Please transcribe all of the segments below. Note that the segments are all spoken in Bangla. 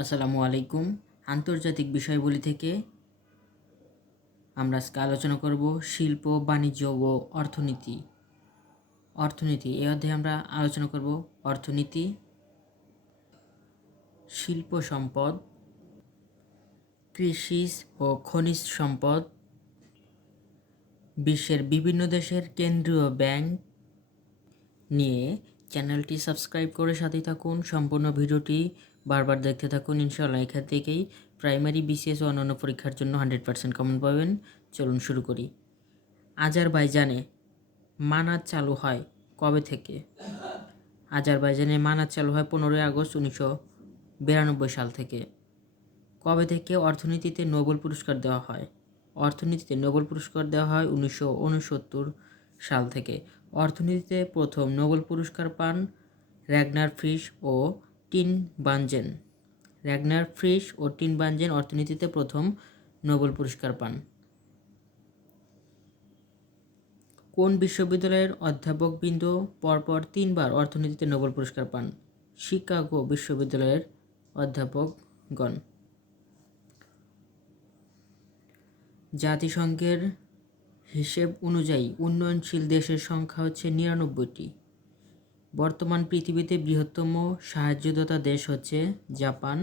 আসসালামু আলাইকুম। আন্তর্জাতিক বিষয়বলি থেকে আমরা আজকে আলোচনা করব শিল্প, বাণিজ্য ও অর্থনীতি। এই অধ্যায়ে আমরা আলোচনা করব অর্থনীতি, শিল্প সম্পদ, কৃষি ও খনিজ সম্পদ, বিশ্বের বিভিন্ন দেশের কেন্দ্রীয় ব্যাংক নিয়ে। চ্যানেলটি সাবস্ক্রাইব করে সাথে থাকুন। সম্পূর্ণ ভিডিওটি বারবার দেখতে থাকুন। ইনশাআল্লাহ এখান থেকেই প্রাইমারি, বিসিএস ও অন্যান্য পরীক্ষার জন্য 100% কমন পাবেন। চলুন শুরু করি। আজারবাইজানে মানাত চালু হয় কবে থেকে? আজারবাইজানে মানাত চালু হয় 15 আগস্ট 1992 সাল থেকে। কবে থেকে অর্থনীতিতে নোবেল পুরস্কার দেওয়া হয়? অর্থনীতিতে নোবেল পুরস্কার দেওয়া হয় 1969 সাল থেকে। অর্থনীতিতে প্রথম নোবেল পুরস্কার পান র্যাগনার ফ্রিশ ও টিন বানজেন। অর্থনীতিতে প্রথম নোবেল পুরস্কার পান। কোন বিশ্ববিদ্যালয়ের অধ্যাপকবৃন্দ পরপর 3 বার অর্থনীতিতে নোবেল পুরস্কার পান? শিকাগো বিশ্ববিদ্যালয়ের অধ্যাপকগণ। জাতিসংঘের হিসেব অনুযায়ী উন্নয়নশীল দেশের সংখ্যা হচ্ছে 99টি। বর্তমান পৃথিবীতে বৃহত্তম সাহায্যদাতা দেশ হচ্ছে জাপান।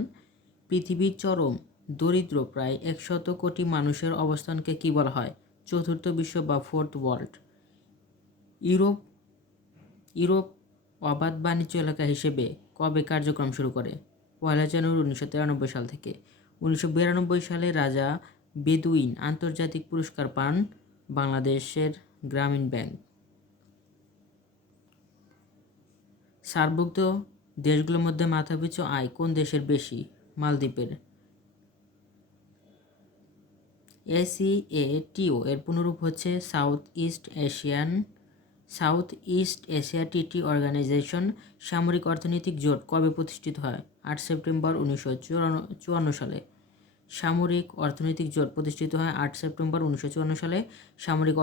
পৃথিবীর চরম দরিদ্র প্রায় 100 কোটি মানুষের অবস্থানকে কী বলা হয়? চতুর্থ বিশ্ব বা ফোর্থ ওয়ার্ল্ড। ইউরোপ অবাধ বাণিজ্য এলাকা হিসেবে কবে কার্যক্রম শুরু করে? 1 জানুয়ারি 1993 সাল থেকে। 1992 সালে রাজা বেদুইন আন্তর্জাতিক পুরস্কার পান বাংলাদেশের গ্রামীণ ব্যাংক। সার্কভুক্ত দেশগুলোর মধ্যে মাথাপিছু আয় কোন দেশের বেশি? মালদ্বীপের। ACATO এর পুনরূপ হচ্ছে south east Asia treaty organization. সামরিক অর্থনৈতিক জোট কবে প্রতিষ্ঠিত হয়? 8 সেপ্টেম্বর 1954 সালে। সামরিক অর্থনৈতিক জোট প্রতিষ্ঠিত হয় 8 সেপ্টেম্বর 1954 সালে। সামরিক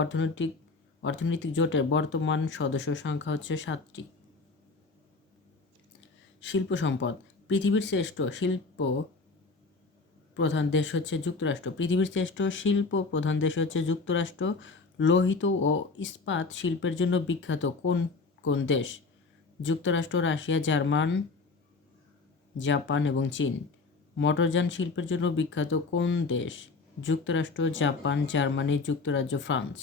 অর্থনৈতিক জোটের বর্তমান সদস্য সংখ্যা হচ্ছে 7টি। শিল্প সম্পদ। পৃথিবীর শ্রেষ্ঠ শিল্প প্রধান দেশ হচ্ছে যুক্তরাষ্ট্র। লোহিত ও ইস্পাত শিল্পের জন্য বিখ্যাত কোন কোন দেশ? যুক্তরাষ্ট্র, রাশিয়া, জাপান এবং চীন। মোটরযান শিল্পের জন্য বিখ্যাত কোন দেশ? যুক্তরাষ্ট্র, জাপান, জার্মানি, যুক্তরাজ্য, ফ্রান্স।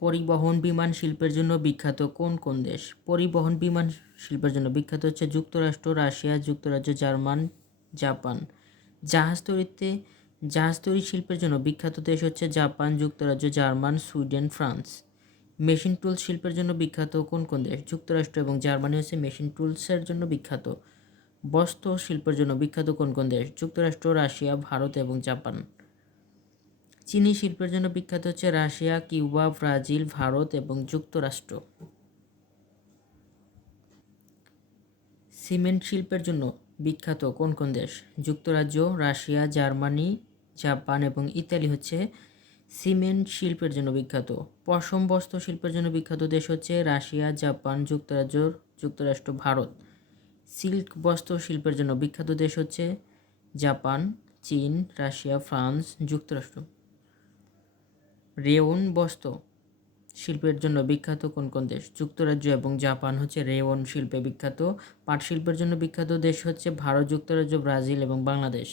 পরিবহন বিমান শিল্পের জন্য বিখ্যাত কোন কোন দেশ? পরিবহন বিমান শিল্পের জন্য বিখ্যাত হচ্ছে যুক্তরাষ্ট্র, রাশিয়া, যুক্তরাজ্য, জাপান। জাহাজ তৈরি শিল্পের জন্য বিখ্যাত দেশ হচ্ছে জাপান, যুক্তরাজ্য, German, Sweden, France. Machine tools শিল্পের জন্য বিখ্যাত কোন কোন দেশ? যুক্তরাষ্ট্র এবং জার্মানি হচ্ছে মেশিন টুলসের জন্য বিখ্যাত। বস্ত্র শিল্পের জন্য বিখ্যাত কোন কোন দেশ? যুক্তরাষ্ট্র, রাশিয়া, ভারত এবং জাপান। চিনি শিল্পের জন্য বিখ্যাত হচ্ছে রাশিয়া, কিউবা, ব্রাজিল, ভারত এবং যুক্তরাষ্ট্র। সিমেন্ট শিল্পের জন্য বিখ্যাত কোন কোন দেশ? যুক্তরাজ্য, রাশিয়া, জার্মানি, জাপান এবং ইতালি হচ্ছে সিমেন্ট শিল্পের জন্য বিখ্যাত। পশম বস্ত্র শিল্পের জন্য বিখ্যাত দেশ হচ্ছে রাশিয়া, জাপান, যুক্তরাষ্ট্র, ভারত। সিল্ক বস্ত্র শিল্পের জন্য বিখ্যাত দেশ হচ্ছে জাপান, চীন, রাশিয়া, ফ্রান্স, যুক্তরাষ্ট্র। রেয়ন বস্ত্র শিল্পের জন্য বিখ্যাত কোন কোন দেশ? যুক্তরাজ্য এবং জাপান হচ্ছে রেয়ন শিল্পে বিখ্যাত। পাট শিল্পের জন্য বিখ্যাত দেশ হচ্ছে ভারত, যুক্তরাজ্য, ব্রাজিল এবং বাংলাদেশ।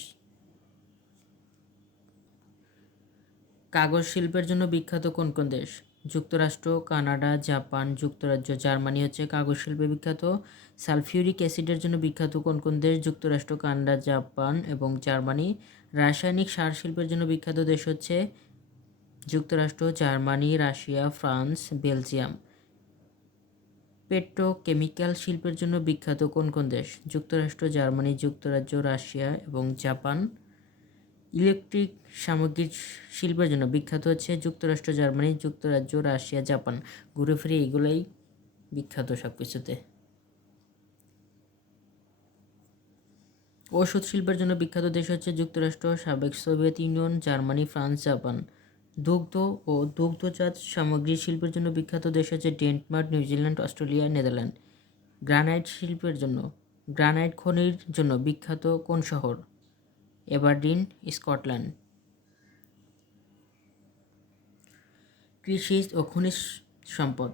কাগজ শিল্পের জন্য বিখ্যাত কোন কোন দেশ? যুক্তরাষ্ট্র, কানাডা, জাপান, যুক্তরাজ্য, জার্মানি হচ্ছে কাগজ শিল্পে বিখ্যাত। সালফিউরিক অ্যাসিডের জন্য বিখ্যাত কোন কোন দেশ? যুক্তরাষ্ট্র, কানাডা, জাপান এবং জার্মানি। রাসায়নিক সার শিল্পের জন্য বিখ্যাত দেশ হচ্ছে যুক্তরাষ্ট্র, Germany, Russia, France, Belgium. Petrochemical শিল্পের জন্য বিখ্যাত কোন কোন দেশ? যুক্তরাষ্ট্র, জার্মানি, যুক্তরাজ্য, রাশিয়া এবং জাপান। ইলেকট্রিক সামগ্রী শিল্পের জন্য বিখ্যাত হচ্ছে যুক্তরাষ্ট্র, জার্মানি, যুক্তরাজ্য, রাশিয়া, জাপান। ঘুরে ফিরে এগুলোই বিখ্যাত সব কিছুতে। ওষুধ শিল্পের জন্য বিখ্যাত দেশ হচ্ছে যুক্তরাষ্ট্র, সাবেক Soviet union, Germany, France, Japan. দুগ্ধ ও দুগ্ধজাত সামগ্রী শিল্পের জন্য বিখ্যাত দেশ হচ্ছে Denmark, New Zealand, Australia, Netherland. Granite শিল্পের জন্য গ্রানাইট খনির জন্য বিখ্যাত কোন শহর? এবারডিন, স্কটল্যান্ড। কৃষি ও খনিজ সম্পদ।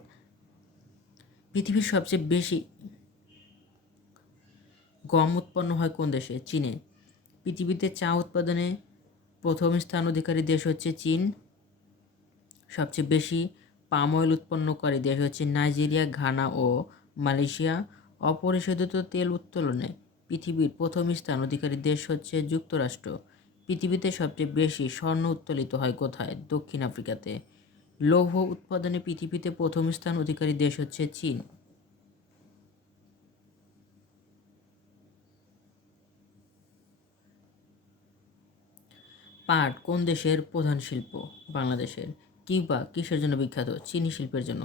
পৃথিবীর সবচেয়ে বেশি গম উৎপন্ন হয় কোন দেশে? চীনে। পৃথিবীতে চা উৎপাদনে প্রথম স্থান অধিকারী দেশ হচ্ছে চীন। সবচেয়ে বেশি পাম অয়েল উৎপন্নকারী দেশ হচ্ছে নাইজেরিয়া, ঘানা ও মালয়েশিয়া। অপরিশোধিত তেল উত্তোলনে পৃথিবীর প্রথম স্থান অধিকারী দেশ হচ্ছে যুক্তরাষ্ট্র। পৃথিবীতে সবচেয়ে বেশি স্বর্ণ উত্তোলিত হয় কোথায়? দক্ষিণ আফ্রিকাতে। লৌহ উৎপাদনে পৃথিবীতে প্রথম স্থান অধিকারী দেশ হচ্ছে চীন। পাট কোন দেশের প্রধান শিল্প? বাংলাদেশের। কিউবা কিসের জন্য বিখ্যাত? চিনি শিল্পের জন্য।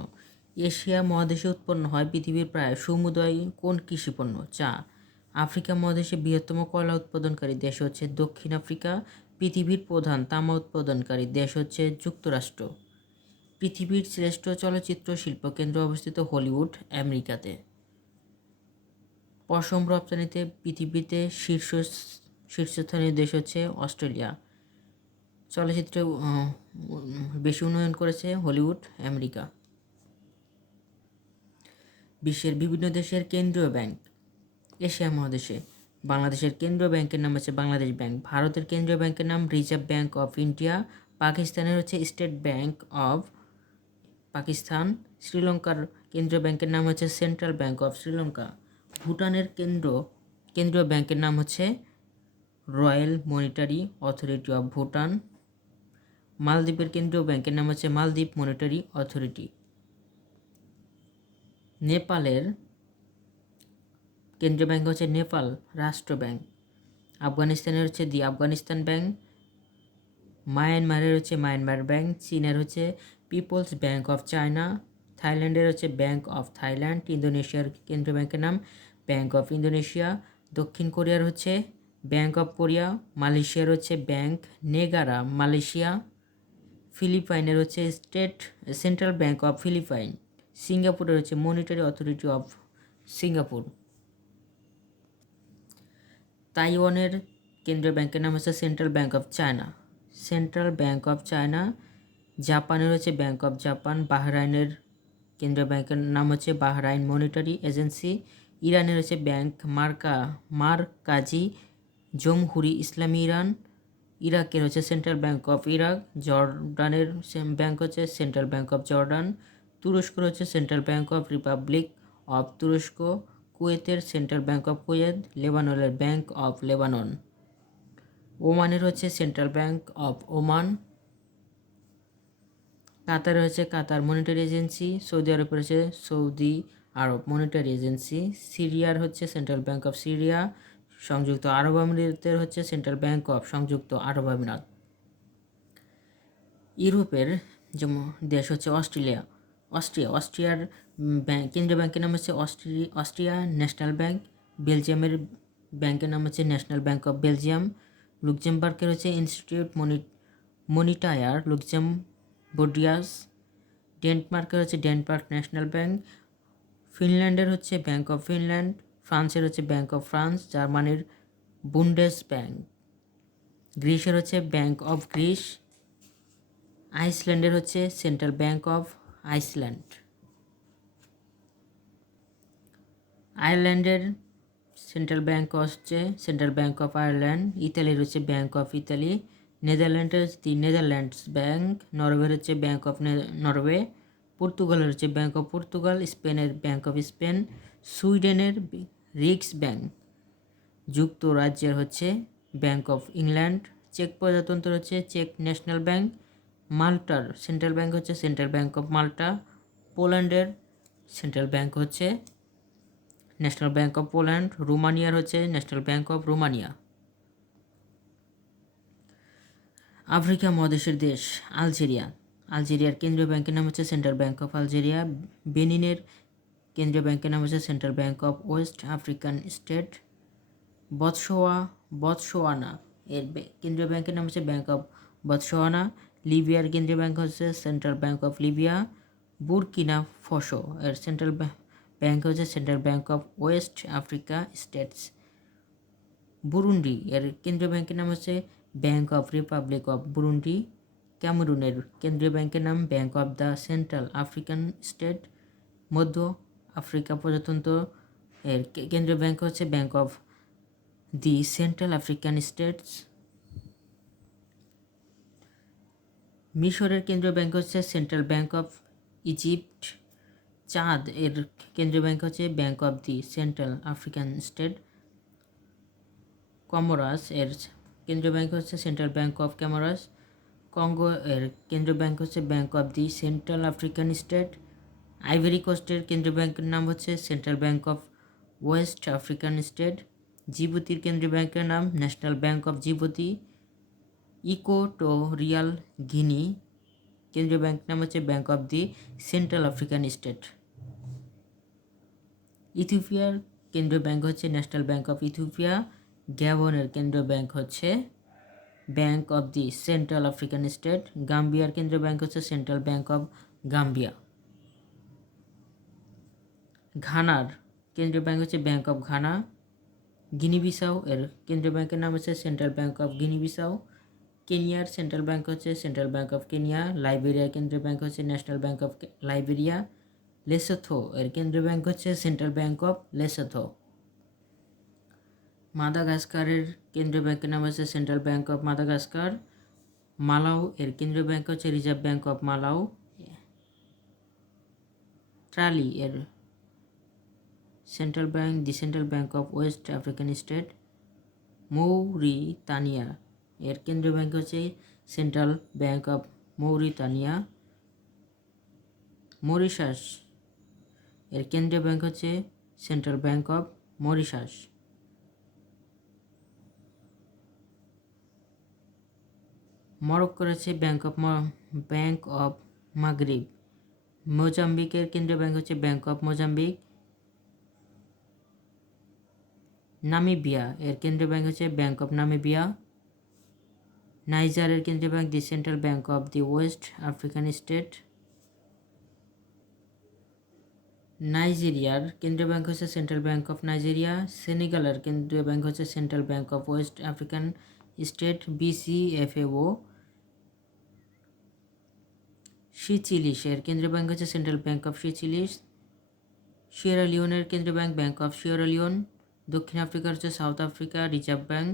এশিয়া মহাদেশে উৎপন্ন হয় পৃথিবীর প্রায় সমুদায় কোন কৃষিপণ্য? চা। আফ্রিকা মহাদেশে বৃহত্তম কয়লা উৎপাদনকারী দেশ হচ্ছে দক্ষিণ আফ্রিকা। পৃথিবীর প্রধান তামা উৎপাদনকারী দেশ হচ্ছে যুক্তরাষ্ট্র। পৃথিবীর শ্রেষ্ঠ চলচ্চিত্র শিল্পকেন্দ্র অবস্থিত হলিউড, আমেরিকাতে। পশম রপ্তানিতে পৃথিবীতে শীর্ষস্থানীয় দেশ হচ্ছে অস্ট্রেলিয়া। চলচ্চিত্রে বেশি উন্নয়ন করেছে হলিউড, আমেরিকা। বিশ্বের বিভিন্ন দেশের কেন্দ্রীয় ব্যাংক। এশিয়া মহাদেশে বাংলাদেশের কেন্দ্রীয় ব্যাংকের নাম হচ্ছে বাংলাদেশ ব্যাংক। ভারতের কেন্দ্রীয় ব্যাংকের নাম রিজার্ভ ব্যাংক অফ ইন্ডিয়া। পাকিস্তানের হচ্ছে স্টেট ব্যাংক অফ পাকিস্তান। শ্রীলঙ্কার কেন্দ্রীয় ব্যাংকের নাম হচ্ছে সেন্ট্রাল ব্যাংক অফ শ্রীলঙ্কা। ভুটানের কেন্দ্রীয় ব্যাংকের নাম হচ্ছে royal monetary authority of Bhutan. মালদ্বীপের কেন্দ্রীয় ব্যাংকের নাম হচ্ছে মালদ্বীপ মনিটারি অথরিটি। নেপালের কেন্দ্রীয় ব্যাংক হচ্ছে নেপাল রাষ্ট্র ব্যাংক। আফগানিস্তানের হচ্ছে দি আফগানিস্তান ব্যাংক। মায়ানমারের হচ্ছে মায়ানমার ব্যাংক। চীনের হচ্ছে পিপলস ব্যাংক অফ চায়না। থাইল্যান্ডের হচ্ছে ব্যাংক অফ থাইল্যান্ড। ইন্দোনেশিয়ার কেন্দ্রীয় ব্যাংকের নাম ব্যাংক অফ ইন্দোনেশিয়া। দক্ষিণ কোরিয়ার হচ্ছে ব্যাংক অফ কোরিয়া। মালয়েশিয়ার হচ্ছে ব্যাংক নেগারা মালয়েশিয়া। ফিলিপাইনের হচ্ছে সেন্ট্রাল ব্যাংক অফ ফিলিপাইন। সিঙ্গাপুরের হচ্ছে মনিটারি অথরিটি অফ সিঙ্গাপুর। তাইওয়ানের কেন্দ্রীয় ব্যাংকের নাম হচ্ছে central bank of China. Central bank of China. জাপানের হচ্ছে ব্যাংক অফ জাপান। বাহরাইনের কেন্দ্রীয় ব্যাংকের নাম হচ্ছে বাহরাইন মনিটারি এজেন্সি। ইরানের হচ্ছে ব্যাংক মারকাজি জমহুরি ইসলামী ইরান। ইরাকের হচ্ছে সেন্ট্রাল ব্যাংক অফ ইরাক। জর্ডানের ব্যাংক হচ্ছে সেন্ট্রাল ব্যাংক অফ জর্ডান। তুরস্কর হচ্ছে central bank of Republic of তুরস্ক। কুয়েতের সেন্ট্রাল ব্যাংক অফ কুয়েত। লেবাননের ব্যাংক অফ লেবানন। ওমানের হচ্ছে সেন্ট্রাল ব্যাংক অফ ওমান। কাতার হচ্ছে কাতার মনিটারি এজেন্সি। সৌদি আরবের হচ্ছে সৌদি আরব মনিটারি এজেন্সি। সিরিয়ার হচ্ছে সেন্ট্রাল ব্যাংক অফ সিরিয়া। সংযুক্ত আরব আমিরাতের হচ্ছে সেন্ট্রাল ব্যাংক অফ সংযুক্ত আরব আমিরাত। ইউরোপের যেমন দেশ হচ্ছে অস্ট্রিয়ার কেন্দ্রীয় ব্যাংকের নাম হচ্ছে অস্ট্রিয়া ন্যাশনাল ব্যাংক। বেলজিয়ামের ব্যাংকের নাম হচ্ছে ন্যাশনাল ব্যাংক অফ বেলজিয়াম। লুক্সেমবার্গের হচ্ছে ইনস্টিটিউট মনিটায়ার লুক্সেমবোর্গিয়াস। ডেনমার্কের হচ্ছে ডেনমার্ক ন্যাশনাল ব্যাংক। ফিনল্যান্ডের হচ্ছে ব্যাংক অফ ফিনল্যান্ড। ফ্রান্সের হচ্ছে ব্যাংক অফ ফ্রান্স। জার্মানির বুন্ডেস ব্যাংক। গ্রিসের হচ্ছে ব্যাংক অফ গ্রিস। আইসল্যান্ডের হচ্ছে সেন্ট্রাল ব্যাংক অফ আইসল্যান্ড। আয়ারল্যান্ডের সেন্ট্রাল ব্যাংক হচ্ছে সেন্ট্রাল ব্যাংক অফ আয়ারল্যান্ড। ইতালির হচ্ছে ব্যাংক অফ ইতালি। নেদারল্যান্ডের হচ্ছে দি নেদারল্যান্ডস ব্যাংক। নরওয়ের হচ্ছে ব্যাংক অফ নরওয়ে। পর্তুগালের হচ্ছে ব্যাংক অফ পর্তুগাল। স্পেনের ব্যাংক অফ স্পেন। সুইডেনের রিক্স ব্যাংক। যুক্তরাজ্যের হচ্ছে ব্যাংক অফ ইংল্যান্ড। চেক প্রজাতন্ত্র হচ্ছে চেক ন্যাশনাল ব্যাংক। মাল্টার সেন্ট্রাল ব্যাংক হচ্ছে সেন্ট্রাল ব্যাংক অফ মাল্টা। পোল্যান্ডের সেন্ট্রাল ব্যাংক হচ্ছে ন্যাশনাল ব্যাংক অফ পোল্যান্ড। রোমানিয়ার হচ্ছে National Bank of Romania. Africa মহাদেশের দেশ আলজেরিয়ার কেন্দ্রীয় ব্যাংকের নাম হচ্ছে সেন্ট্রাল ব্যাংক অফ আলজেরিয়া। বেনিনের কেন্দ্রীয় ব্যাংকের নাম হচ্ছে central bank of West African State. Botswana এর কেন্দ্রীয় ব্যাংকের নাম হচ্ছে ব্যাংক অফ বতসোয়ানা। লিবিয়ার কেন্দ্রীয় ব্যাংক হচ্ছে central bank of Libya. Burkina Faso এর ব্যাংক হচ্ছে central bank of West Africa States. Burundi এর কেন্দ্রীয় ব্যাংকের নাম হচ্ছে bank of Republic of Burundi. ক্যামেরুনের কেন্দ্রীয় ব্যাংকের নাম Bank of the Central African State. মধ্য আফ্রিকা প্রজাতন্ত্র এর কেন্দ্রীয় ব্যাংক হচ্ছে bank of the Central African States. মিশরের কেন্দ্রীয় ব্যাংক হচ্ছে সেন্ট্রাল ব্যাংক অফ ইজিপ্ট। চাঁদ এর কেন্দ্রীয় ব্যাংক হচ্ছে bank of the Central African State. Comoros এর কেন্দ্রীয় ব্যাংক হচ্ছে central bank of Comoros. Congo এর কেন্দ্রীয় ব্যাংক হচ্ছে bank of the Central African State. Ivory কোস্টের কেন্দ্রীয় ব্যাংকের নাম হচ্ছে central bank of West African State. জিবুতির কেন্দ্রীয় ব্যাংকের নাম National Bank of Djibouti. Equatorial Guinea কেন্দ্রীয় ব্যাংকের নাম হচ্ছে bank of the Central African State. ইথিওপিয়ার কেন্দ্রীয় ব্যাংক হচ্ছে ন্যাশনাল ব্যাংক অফ ইথিওপিয়া। গ্যাবনের কেন্দ্রীয় ব্যাংক হচ্ছে bank of the Central African State. গাম্বিয়ার কেন্দ্রীয় ব্যাংক হচ্ছে সেন্ট্রাল ব্যাংক অফ গাম্বিয়া। ঘানার কেন্দ্রীয় ব্যাংক হচ্ছে bank of Ghana. Guinea Bissau এর কেন্দ্রীয় ব্যাংকের নাম হচ্ছে central bank of Guinea Bissau. কেনিয়ার সেন্ট্রাল ব্যাংক হচ্ছে সেন্ট্রাল ব্যাংক অফ কেনিয়া। লাইবেরিয়ার কেন্দ্রীয় ব্যাংক হচ্ছে National Bank of Liberia. Lesotho এর কেন্দ্রীয় ব্যাংক হচ্ছে সেন্ট্রাল ব্যাংক অফ লেসোথো। মাদাগাস্কারের কেন্দ্রীয় ব্যাংকের নাম হচ্ছে সেন্ট্রাল ব্যাংক অফ মাদাগাস্কার। মালাউ এর কেন্দ্রীয় ব্যাংক হচ্ছে রিজার্ভ ব্যাংক অফ মালাউ। ট্রালি এর central bank the central bank of West African state. Mauritania এর কেন্দ্রীয় ব্যাংক হচ্ছে central bank of Mauritania. Mauritius এর কেন্দ্রীয় ব্যাংক হচ্ছে সেন্ট্রাল ব্যাংক অফ মরিশাস। মরক্কোর হচ্ছে ব্যাংক অফ মাগরিব। মোজাম্বিকের কেন্দ্রীয় ব্যাংক হচ্ছে ব্যাংক অফ মোজাম্বিক। নামিবিয়া এর কেন্দ্রীয় ব্যাংক হচ্ছে ব্যাংক অফ নামিবিয়া। নাইজারের কেন্দ্রীয় bank the central bank of the west African state. নাইজেরিয়ার কেন্দ্রীয় ব্যাংক হচ্ছে সেন্ট্রাল ব্যাংক অফ নাইজেরিয়া। সেনেগালের কেন্দ্রীয় ব্যাংক হচ্ছে central bank of West African state BCFAO। সিচিলিসের কেন্দ্রীয় ব্যাংক হচ্ছে central bank of Seychelles. Sierra লিওনের কেন্দ্রীয় bank bank of Sierra Leone. দক্ষিণ আফ্রিকার হচ্ছে সাউথ আফ্রিকা রিজার্ভ ব্যাংক।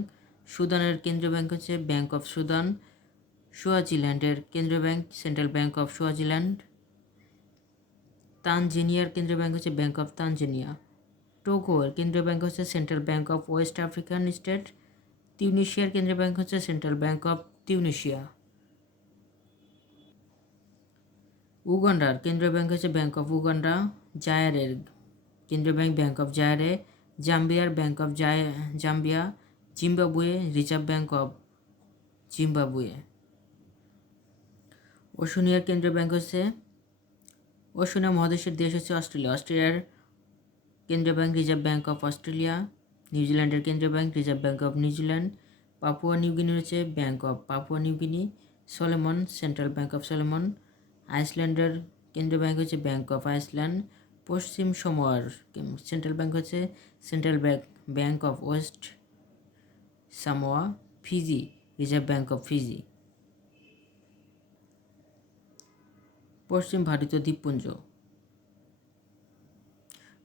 সুদানের কেন্দ্রীয় ব্যাংক হচ্ছে ব্যাংক অফ সুদান। সুয়াজিল্যান্ডের কেন্দ্রীয় bank Central bank of Swaziland. তানজেনিয়ার কেন্দ্রীয় ব্যাংক হচ্ছে ব্যাংক অফ তানজেনিয়া। টোগো এর কেন্দ্রীয় ব্যাংক হচ্ছে central bank of West African State. তিউনিশিয়ার কেন্দ্রীয় ব্যাংক হচ্ছে সেন্ট্রাল ব্যাংক অফ তিউনিশিয়া। উগান্ডার কেন্দ্রীয় ব্যাংক হচ্ছে ব্যাংক অফ উগান্ডা। জায়ারের কেন্দ্রীয় ব্যাংক ব্যাংক অফ জায়ারে। জাম্বিয়ার Bank of Zambia. Zimbabwe Reserve bank of Zimbabwe. ওশেনিয়ার কেন্দ্রীয় ব্যাংক হচ্ছে ওশেনিয়া মহাদেশের দেশ হচ্ছে অস্ট্রেলিয়া। অস্ট্রেলিয়ার কেন্দ্রীয় bank reserve bank of Australia. নিউজিল্যান্ডের কেন্দ্রীয় bank reserve bank of New Zealand. Papua New Guinea হচ্ছে bank of Papua New Guinea. Solomon central bank of Solomon. আইসল্যান্ডের কেন্দ্রীয় ব্যাংক হচ্ছে ব্যাংক অফ আইসল্যান্ড। পশ্চিম সমোয়ার সেন্ট্রাল ব্যাংক হচ্ছে central bank of West Samoa. Fiji reserve bank of Fiji. পশ্চিম ভারতীয় দ্বীপপুঞ্জ।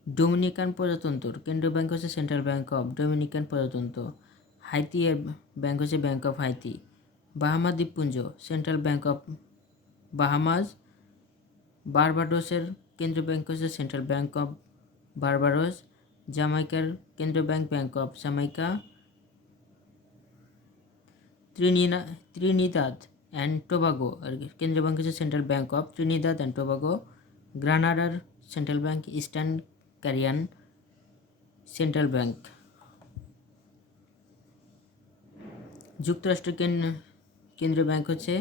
ডোমিনিকান প্রজাতন্ত্র কেন্দ্রীয় ব্যাংক হচ্ছে সেন্ট্রাল ব্যাংক অফ ডোমিনিকান প্রজাতন্ত্র। হাইতি এর ব্যাংক হচ্ছে ব্যাংক অফ হাইতি। বাহামা দ্বীপপুঞ্জ সেন্ট্রাল ব্যাংক অফ বাহামাজ। বারবাডোসের কেন্দ্রীয় ব্যাংক হচ্ছে সেন্ট্রাল ব্যাংক অফ বারবাডোস। জামাইকার কেন্দ্রীয় bank bank of Jamaica. Trinidad and Tobago কেন্দ্রীয় ব্যাংক হচ্ছে central bank of Trinidad and Tobago. গ্রানাডার central bank Eastern Caribbean Central Bank. যুক্তরাষ্ট্রের কেন্দ্রীয় ব্যাংক হচ্ছে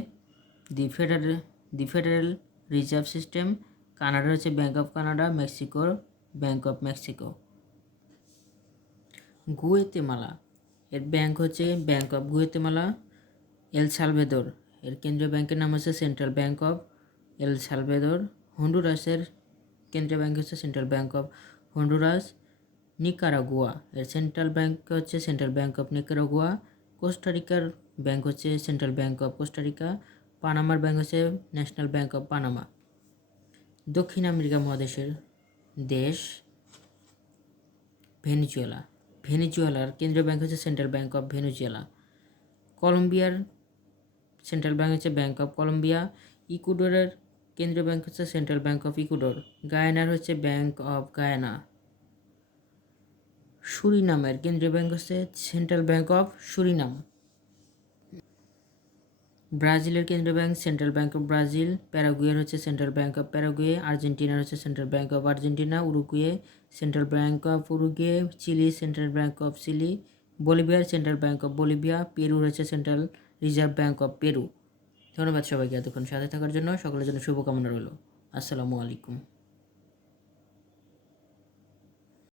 দি ফেডারেল রিজার্ভ সিস্টেম। কানাডার হচ্ছে ব্যাংক অফ কানাডা। মেক্সিকোর ব্যাংক অফ মেক্সিকো। গুয়েতেমালা এর ব্যাংক হচ্ছে bank of Guatemala. El Salvador এর কেন্দ্রীয় ব্যাংকের নাম হচ্ছে central bank of El Salvador. হন্ডুরাসের কেন্দ্রীয় ব্যাংক হচ্ছে central bank of Honduras, Nicaragua এর সেন্ট্রাল ব্যাংক হচ্ছে সেন্ট্রাল ব্যাংক অফ নিকারাগুয়া। কোস্টারিকার ব্যাংক হচ্ছে সেন্ট্রাল ব্যাংক অফ কোস্টারিকা। পানামার ব্যাংক হচ্ছে ন্যাশনাল ব্যাংক অফ পানামা। দক্ষিণ আমেরিকা মহাদেশের দেশ ভেনেজুয়েলা। ভেনেজুয়েলার কেন্দ্রীয় ব্যাংক হচ্ছে সেন্ট্রাল ব্যাংক অফ ভেনেজুয়েলা। কলম্বিয়ার সেন্ট্রাল ব্যাংক হচ্ছে ব্যাংক অফ কলম্বিয়া। ইকুয়েডরের কেন্দ্রীয় ব্যাংক হচ্ছে সেন্ট্রাল ব্যাংক অফ ইকুয়েডর। গায়ানার হচ্ছে ব্যাংক অফ গায়ানা। সুরিনামের কেন্দ্রীয় ব্যাংক হচ্ছে সেন্ট্রাল ব্যাংক অফ সুরিনাম। ব্রাজিলের কেন্দ্রীয় bank Central bank of Brazil. প্যারাগুয়ের হচ্ছে সেন্ট্রাল ব্যাংক অফ প্যারাগুয়ে। আর্জেন্টিনার হচ্ছে central bank of Argentina. Uruguay Central bank of Uruguay. Chile Central bank of Chile. বলিভিয়ার সেন্ট্রাল ব্যাংক অফ বলিভিয়া। পেরুর হচ্ছে Central Reserve bank of Peru. ধন্যবাদ সবাইকে এতক্ষণ সাথে থাকার জন্য। সকলের জন্য শুভকামনা রইল। আসসালামু আলাইকুম।